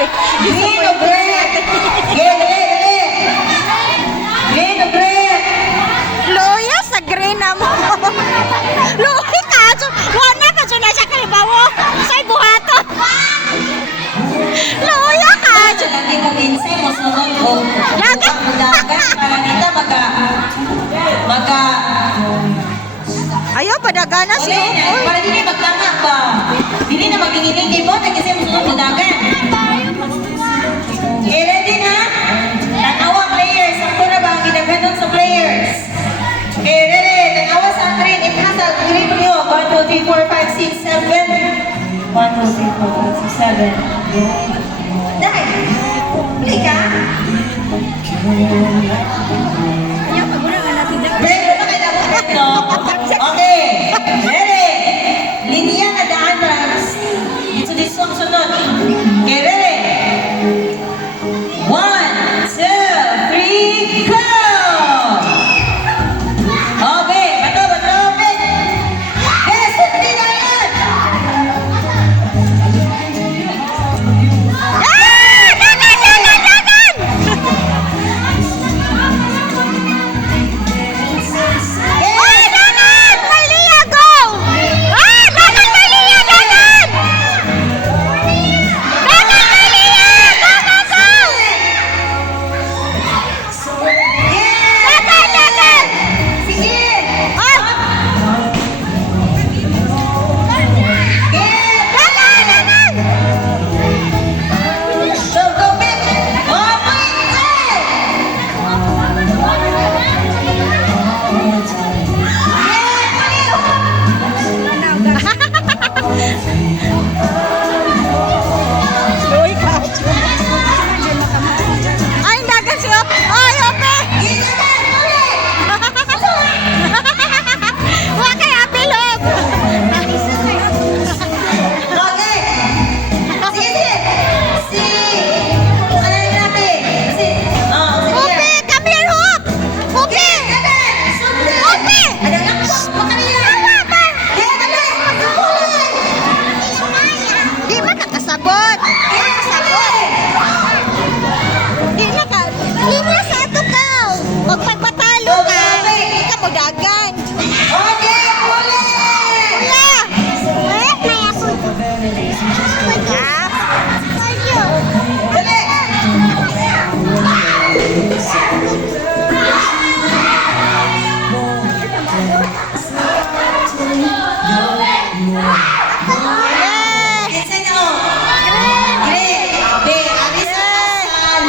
Green o red? Green o red? Luya sa green na mo. Luya ka. Wala ka dyan na siya kalibawo. Sa'y buhato. Luya ka. Lagi mo ginsay mo sunod o Lagi. magdagan para nita Ayaw, padagana si Uy, Uy. para dili magtanga ba? Dili na magigiling kay mo, nag-isip mo sunod magdagan. Okay, ready na? Tanawa players, ako na ba ang ginaganon sa players? Okay, ready? Tanawa sa green, ipasa green nyo. 1, 2, 3, 4, 5, 6, 7. 1, 2, 3, 4, 5, 6, 7. Dahil, play ka?